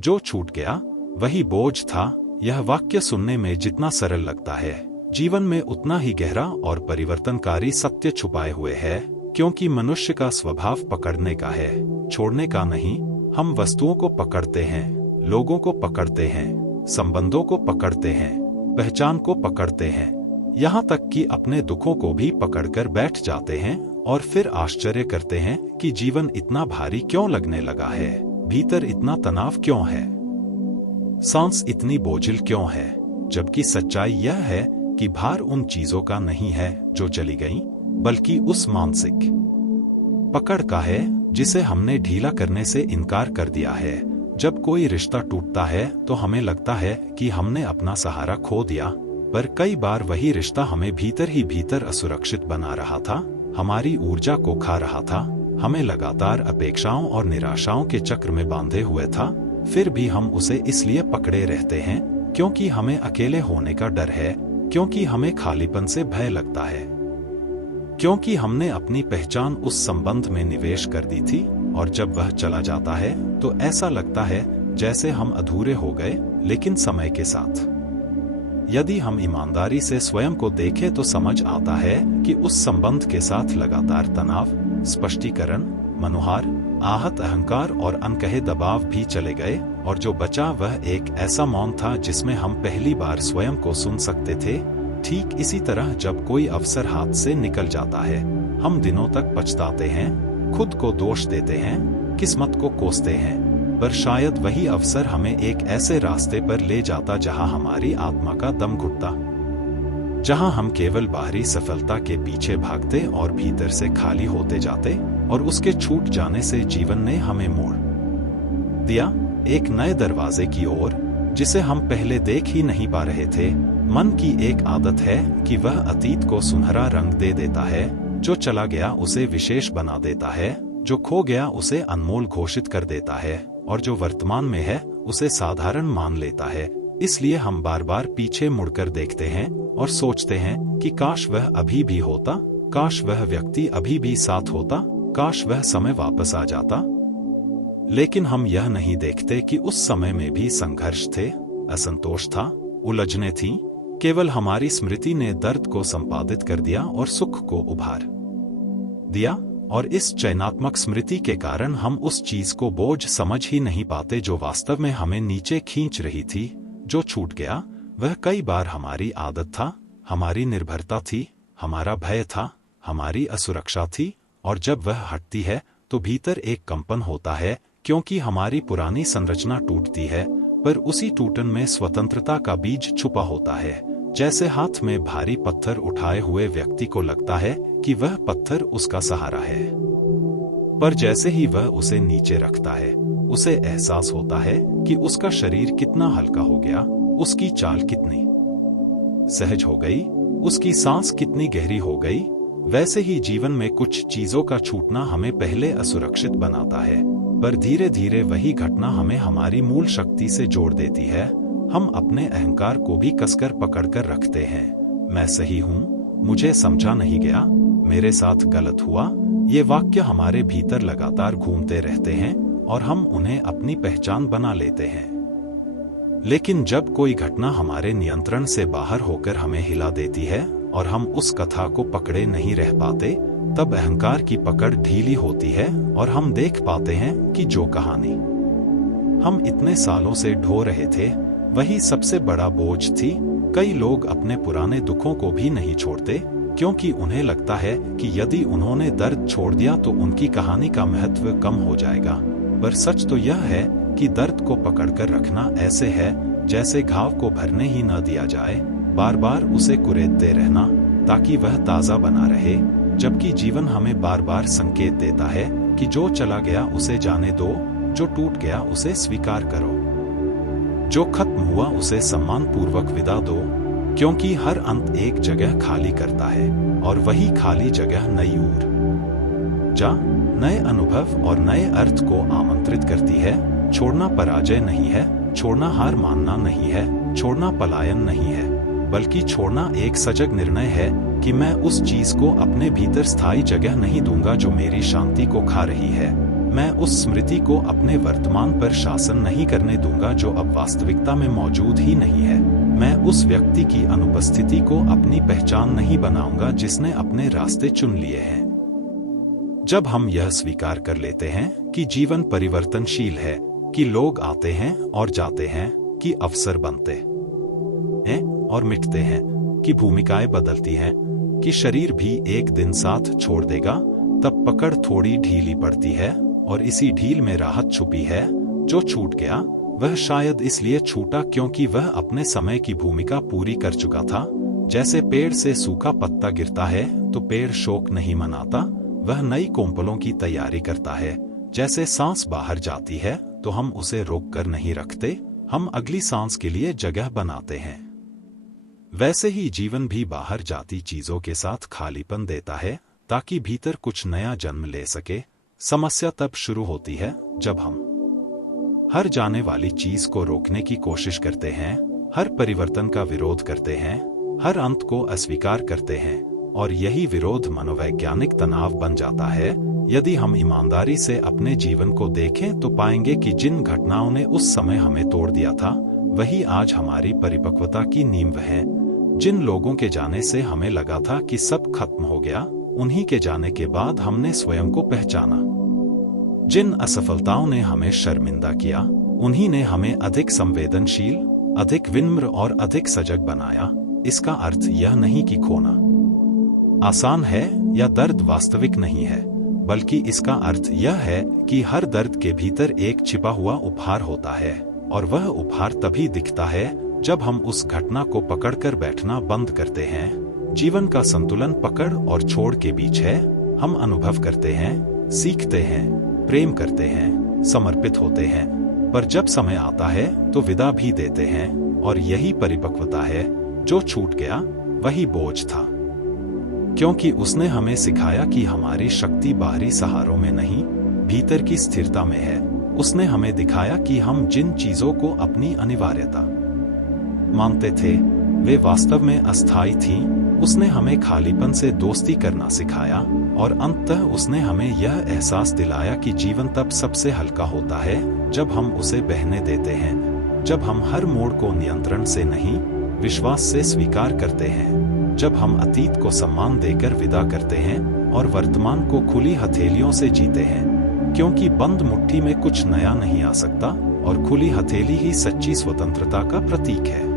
जो छूट गया वही बोझ था। यह वाक्य सुनने में जितना सरल लगता है, जीवन में उतना ही गहरा और परिवर्तनकारी सत्य छुपाए हुए है, क्योंकि मनुष्य का स्वभाव पकड़ने का है, छोड़ने का नहीं। हम वस्तुओं को पकड़ते हैं, लोगों को पकड़ते हैं, संबंधों को पकड़ते हैं, पहचान को पकड़ते हैं, यहाँ तक कि अपने दुखों को भी पकड़कर बैठ जाते हैं और फिर आश्चर्य करते हैं कि जीवन इतना भारी क्यों लगने लगा है, भीतर इतना तनाव क्यों है, सांस इतनी बोझिल क्यों है। जबकि सच्चाई यह है कि भार उन चीजों का नहीं है जो चली गईं, बल्कि उस मानसिक पकड़ का है जिसे हमने ढीला करने से इनकार कर दिया है। जब कोई रिश्ता टूटता है तो हमें लगता है कि हमने अपना सहारा खो दिया, पर कई बार वही रिश्ता हमें भीतर ही भीतर असुरक्षित बना रहा था, हमारी ऊर्जा को खा रहा था, हमें लगातार अपेक्षाओं और निराशाओं के चक्र में बांधे हुए था। फिर भी हम उसे इसलिए पकड़े रहते हैं क्योंकि हमें अकेले होने का डर है, क्योंकि हमें खालीपन से भय लगता है, क्योंकि हमने अपनी पहचान उस संबंध में निवेश कर दी थी, और जब वह चला जाता है तो ऐसा लगता है जैसे हम अधूरे हो गए। लेकिन समय के साथ यदि हम ईमानदारी से स्वयं को देखें तो समझ आता है कि उस संबंध के साथ लगातार तनाव, स्पष्टीकरण, मनोहार, आहत अहंकार और अनकहे दबाव भी चले गए, और जो बचा वह एक ऐसा मौन था जिसमें हम पहली बार स्वयं को सुन सकते थे। ठीक इसी तरह जब कोई अवसर हाथ से निकल जाता है, हम दिनों तक पछताते हैं, खुद को दोष देते हैं, किस्मत को कोसते हैं, पर शायद वही अवसर हमें एक ऐसे रास्ते पर ले जाता जहां हमारी आत्मा का दम घुटता, जहां हम केवल बाहरी सफलता के पीछे भागते और भीतर से खाली होते जाते, और उसके छूट जाने से जीवन ने हमें मोड़ दिया एक नए दरवाजे की ओर जिसे हम पहले देख ही नहीं पा रहे थे। मन की एक आदत है कि वह अतीत को सुनहरा रंग दे देता है, जो चला गया उसे विशेष बना देता है, जो खो गया उसे अनमोल घोषित कर देता है, और जो वर्तमान में है उसे साधारण मान लेता है। इसलिए हम बार बार पीछे मुड़कर देखते हैं और सोचते हैं कि काश वह अभी भी होता, काश वह व्यक्ति अभी भी साथ होता, काश वह समय वापस आ जाता। लेकिन हम यह नहीं देखते कि उस समय में भी संघर्ष थे, असंतोष था, उलझने थीं। केवल हमारी स्मृति ने दर्द को संपादित कर दिया और सुख को उभार दिया, और इस चयनात्मक स्मृति के कारण हम उस चीज को बोझ समझ ही नहीं पाते जो वास्तव में हमें नीचे खींच रही थी। जो छूट गया वह कई बार हमारी आदत था, हमारी निर्भरता थी, हमारा भय था, हमारी असुरक्षा थी, और जब वह हटती है तो भीतर एक कंपन होता है, क्योंकि हमारी पुरानी संरचना टूटती है, पर उसी टूटन में स्वतंत्रता का बीज छुपा होता है। जैसे हाथ में भारी पत्थर उठाए हुए व्यक्ति को लगता है कि वह पत्थर उसका सहारा है, पर जैसे ही वह उसे नीचे रखता है, उसे एहसास होता है कि उसका शरीर कितना हल्का हो गया, उसकी चाल कितनी सहज हो गई, उसकी सांस कितनी गहरी हो गई। वैसे ही जीवन में कुछ चीजों का छूटना हमें पहले असुरक्षित बनाता है, पर धीरे धीरे वही घटना हमें हमारी मूल शक्ति से जोड़ देती है। हम अपने अहंकार को भी कसकर पकड़कर रखते हैं। मैं सही हूँ, मुझे समझा नहीं गया, मेरे साथ गलत हुआ। ये वाक्य हमारे भीतर लगातार घूमते रहते हैं और हम उन्हें अपनी पहचान बना लेते हैं। लेकिन जब कोई घटना हमारे नियंत्रण से बाहर होकर हमें हिला देती है और हम उस कथा को पकड़े नहीं रह पाते, तब अहंकार की पकड़ ढीली होती है और हम देख पाते हैं कि जो कहानी हम इतने सालों से ढो रहे थे वही सबसे बड़ा बोझ थी। कई लोग अपने पुराने दुखों को भी नहीं छोड़ते, क्योंकि उन्हें लगता है कि यदि उन्होंने दर्द छोड़ दिया तो उनकी कहानी का महत्व कम हो जाएगा। पर सच तो यह है कि दर्द को पकड़कर रखना ऐसे है जैसे घाव को भरने ही न दिया जाए, बार बार उसे कुरेदते रहना ताकि वह ताजा बना रहे। जबकि जीवन हमें बार बार संकेत देता है कि जो चला गया उसे जाने दो, जो टूट गया उसे स्वीकार करो, जो खत्म हुआ उसे सम्मान पूर्वक विदा दो, क्योंकि हर अंत एक जगह खाली करता है और वही खाली जगह नई ऊर्जा, नए अनुभव और नए अर्थ को आमंत्रित करती है। छोड़ना पराजय नहीं है, छोड़ना हार मानना नहीं है, छोड़ना पलायन नहीं है, बल्कि छोड़ना एक सजग निर्णय है कि मैं उस चीज को अपने भीतर स्थायी जगह नहीं दूंगा जो मेरी शांति को खा रही है। मैं उस स्मृति को अपने वर्तमान पर शासन नहीं करने दूंगा जो अब वास्तविकता में मौजूद ही नहीं है। मैं उस व्यक्ति की अनुपस्थिति को अपनी पहचान नहीं बनाऊंगा जिसने अपने रास्ते चुन लिए हैं। जब हम यह स्वीकार कर लेते हैं कि जीवन परिवर्तनशील है, कि लोग आते हैं और जाते हैं, कि अवसर बनते हैं और मिटते हैं, कि भूमिकाएं बदलती हैं, कि शरीर भी एक दिन साथ छोड़ देगा, तब पकड़ थोड़ी ढीली पड़ती है और इसी ढील में राहत छुपी है। जो छूट गया वह शायद इसलिए छूटा क्योंकि वह अपने समय की भूमिका पूरी कर चुका था। जैसे पेड़ से सूखा पत्ता गिरता है तो पेड़ शोक नहीं मनाता, वह नई कोंपलों की तैयारी करता है। जैसे सांस बाहर जाती है तो हम उसे रोक कर नहीं रखते, हम अगली सांस के लिए जगह बनाते हैं। वैसे ही जीवन भी बाहर जाती चीजों के साथ खालीपन देता है ताकि भीतर कुछ नया जन्म ले सके। समस्या तब शुरू होती है जब हम हर जाने वाली चीज को रोकने की कोशिश करते हैं, हर परिवर्तन का विरोध करते हैं, हर अंत को अस्वीकार करते हैं, और यही विरोध मनोवैज्ञानिक तनाव बन जाता है। यदि हम ईमानदारी से अपने जीवन को देखें तो पाएंगे कि जिन घटनाओं ने उस समय हमें तोड़ दिया था वही आज हमारी परिपक्वता की नींव है। जिन लोगों के जाने से हमें लगा था कि सब खत्म हो गया, उन्हीं के जाने के बाद हमने स्वयं को पहचाना। जिन असफलताओं ने हमें शर्मिंदा किया, उन्हीं ने हमें अधिक संवेदनशील, अधिक विनम्र और अधिक सजग बनाया। इसका अर्थ यह नहीं कि खोना आसान है या दर्द वास्तविक नहीं है, बल्कि इसका अर्थ यह है कि हर दर्द के भीतर एक छिपा हुआ उपहार होता है, और वह उपहार तभी दिखता है जब हम उस घटना को पकड़कर बैठना बंद करते हैं। जीवन का संतुलन पकड़ और छोड़ के बीच है। हम अनुभव करते हैं, सीखते हैं, प्रेम करते हैं, समर्पित होते हैं, पर जब समय आता है तो विदा भी देते हैं, और यही परिपक्वता है। जो छूट गया वही बोझ था, क्योंकि उसने हमें सिखाया कि हमारी शक्ति बाहरी सहारों में नहीं, भीतर की स्थिरता में है। उसने हमें दिखाया कि हम जिन चीजों को अपनी अनिवार्यता मानते थे वे वास्तव में अस्थायी थीं। उसने हमें खालीपन से दोस्ती करना सिखाया, और अंततः उसने हमें यह एहसास दिलाया कि जीवन तब सबसे हल्का होता है जब हम उसे बहने देते हैं, जब हम हर मोड़ को नियंत्रण से नहीं, विश्वास से स्वीकार करते हैं, जब हम अतीत को सम्मान देकर विदा करते हैं और वर्तमान को खुली हथेलियों से जीते हैं, क्योंकि बंद मुट्ठी में कुछ नया नहीं आ सकता और खुली हथेली ही सच्ची स्वतंत्रता का प्रतीक है।